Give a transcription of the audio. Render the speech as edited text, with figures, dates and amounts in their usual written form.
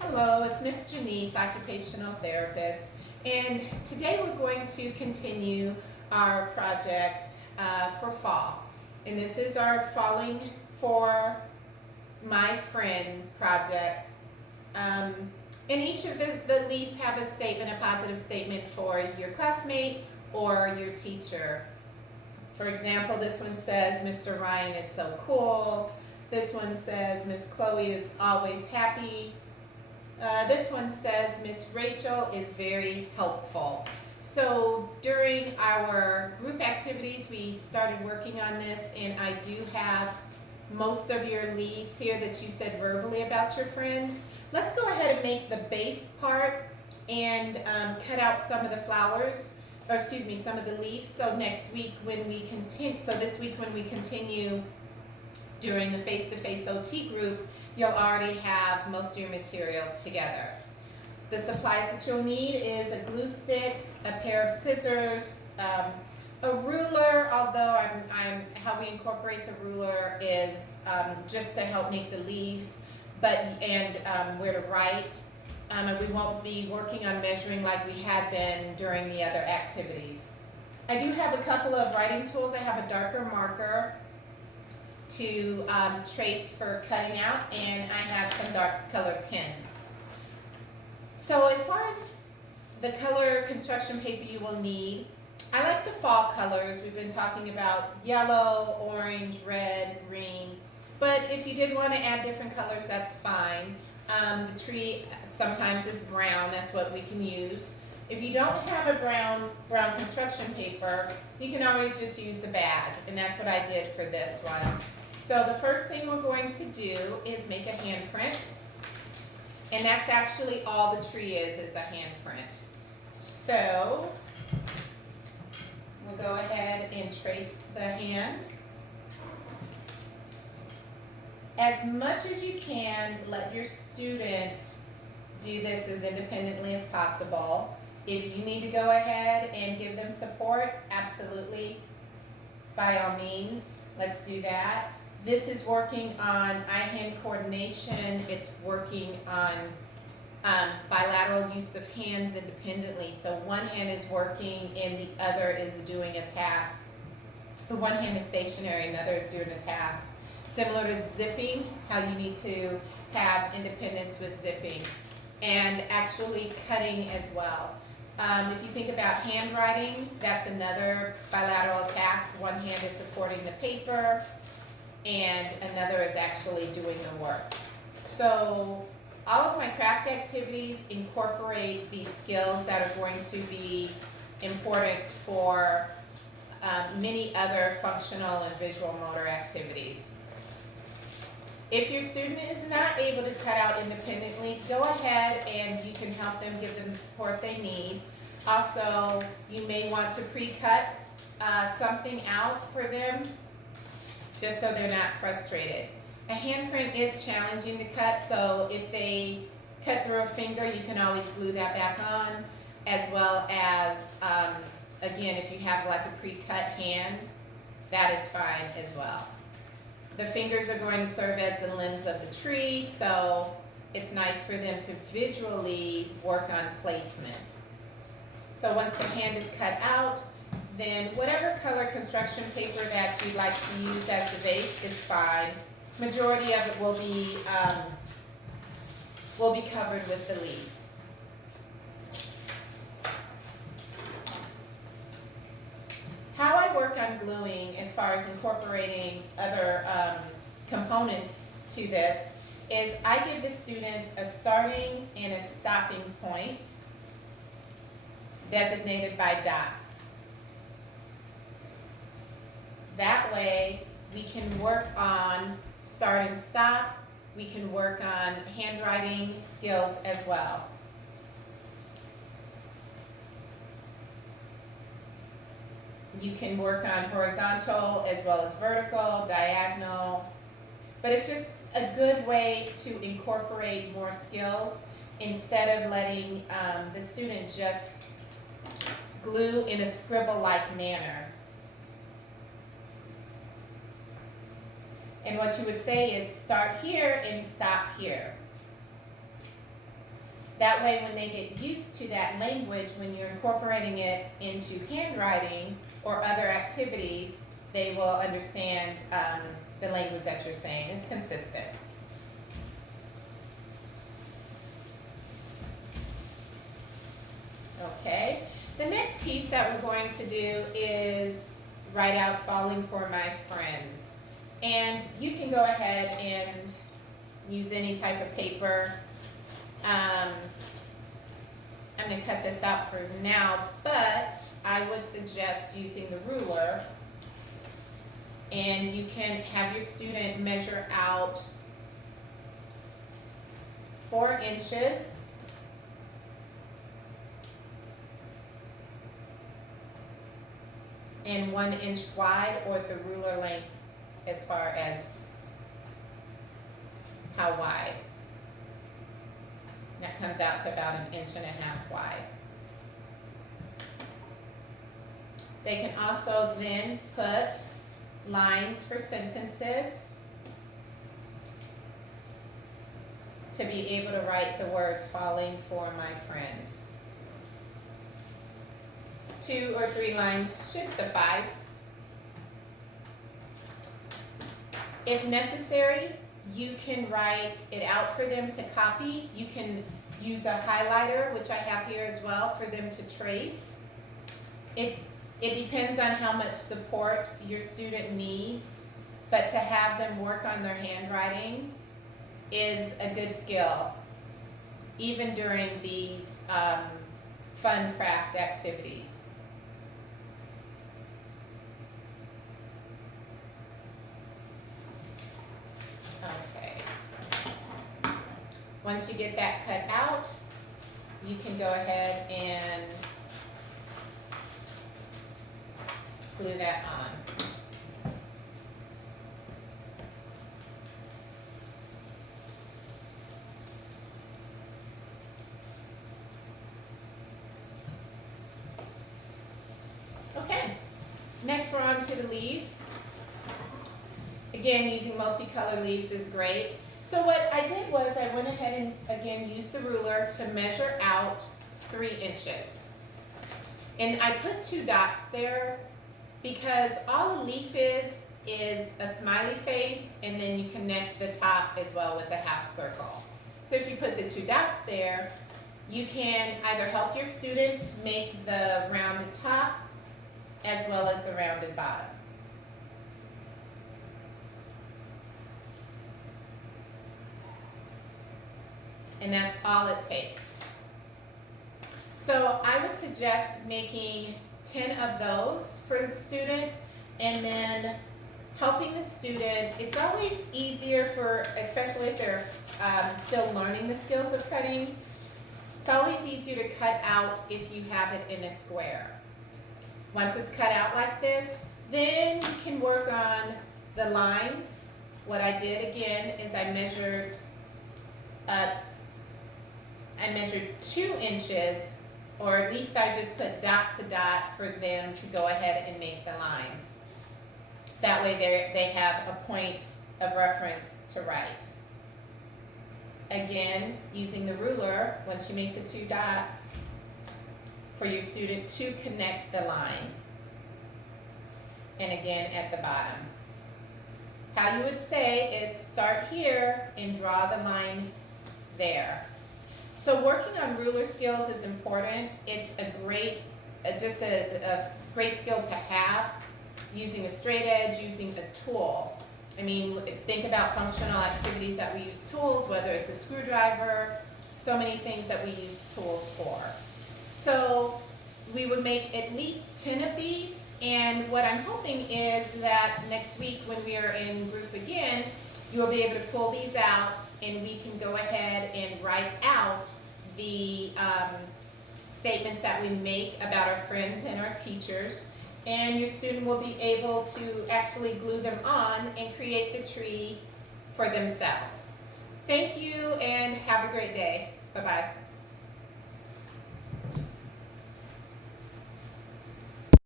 Hello, it's Miss Janice, occupational therapist, and today we're going to continue our project for fall. And this is our Falling for My Friend project. Um, and each of the leaves have a statement, a positive statement for your classmate or your teacher. For example, this one says, Mr. Ryan is so cool. This one says, Miss Chloe is always happy. This one says, Miss Rachel is very helpful. So during our group activities, we started working on this, and I do have most of your leaves here that you said verbally about your friends. Let's go ahead and make the base part and cut out some of the flowers, or excuse me, some of the leaves. So next week when we continue, so this week when we continue during the face-to-face OT group, you'll already have most of your materials together. The supplies that you'll need is a glue stick, a pair of scissors, a ruler, although how we incorporate the ruler is just to help make the leaves, and where to write. And we won't be working on measuring like we had been during the other activities. I do have a couple of writing tools. I have a darker marker to trace for cutting out, and I have some dark colored pens. So as far as the color construction paper you will need, I like the fall colors. We've been talking about yellow, orange, red, green, but if you did want to add different colors, that's fine. The tree sometimes is brown, that's what we can use. If you don't have a brown construction paper, you can always just use the bag, and that's what I did for this one. So the first thing we're going to do is make a handprint, and that's actually all the tree is a handprint. So we'll go ahead and trace the hand. As much as you can, let your student do this as independently as possible. If you need to go ahead and give them support, absolutely, by all means, let's do that. This is working on eye-hand coordination. It's working on bilateral use of hands independently. So one hand is working and the other is doing a task. The one hand is stationary, another is doing a task. Similar to zipping, how you need to have independence with zipping. And actually cutting as well. If you think about handwriting, that's another bilateral task. One hand is supporting the paper, and another is actually doing the work. So all of my craft activities incorporate these skills that are going to be important for many other functional and visual motor activities. If your student is not able to cut out independently, go ahead and you can help them, give them the support they need. Also, you may want to pre-cut something out for them, just so they're not frustrated. A handprint is challenging to cut, so if they cut through a finger, you can always glue that back on, as well as, again, if you have like a pre-cut hand, that is fine as well. The fingers are going to serve as the limbs of the tree, so it's nice for them to visually work on placement. So once the hand is cut out, then whatever color construction paper that you'd like to use as the base is fine. Majority of it will be covered with the leaves. How I work on gluing, as far as incorporating other components to this, is I give the students a starting and a stopping point designated by dots. That way we can work on start and stop. We can work on handwriting skills as well. You can work on horizontal as well as vertical, diagonal, but it's just a good way to incorporate more skills instead of letting the student just glue in a scribble-like manner. And what you would say is start here and stop here. That way, when they get used to that language, when you're incorporating it into handwriting or other activities, they will understand the language that you're saying. It's consistent. Okay, the next piece that we're going to do is write out Falling for My Friends. And you can go ahead and use any type of paper. I'm going to cut this out for now, but I would suggest using the ruler. And you can have your student measure out 4 inches. And 1 inch wide, or the ruler length as far as how wide. That comes out to about 1.5 inches wide. They can also then put lines for sentences to be able to write the words "falling for my friends." 2 or 3 lines should suffice. If necessary, you can write it out for them to copy. You can use a highlighter, which I have here as well, for them to trace. It depends on how much support your student needs, but to have them work on their handwriting is a good skill, even during these fun craft activities. Okay. Once you get that cut out, you can go ahead and glue that on. Okay, next we're on to the leaves. Again, using multicolor leaves is great. So what I did was I went ahead and again used the ruler to measure out 3 inches. And I put 2 dots there because all a leaf is a smiley face, and then you connect the top as well with a half circle. So if you put the 2 dots there, you can either help your student make the rounded top as well as the rounded bottom. And that's all it takes. So I would suggest making 10 of those for the student, and then helping the student. It's always easier for, especially if they're still learning the skills of cutting, it's always easier to cut out if you have it in a square. Once it's cut out like this, then you can work on the lines. What I did again is I measured 2 inches, or at least I just put dot to dot for them to go ahead and make the lines. That way they have a point of reference to write. Again, using the ruler, once you make the 2 dots, for your student to connect the line. And again at the bottom. How you would say is start here and draw the line there. So working on ruler skills is important. It's a great, just a great skill to have, using a straight edge, using a tool. I mean, think about functional activities that we use tools, whether it's a screwdriver, so many things that we use tools for. So we would make at least 10 of these, and what I'm hoping is that next week when we are in group again, you'll be able to pull these out and we can go ahead and write out the statements that we make about our friends and our teachers, and your student will be able to actually glue them on and create the tree for themselves. Thank you and have a great day. Bye-bye.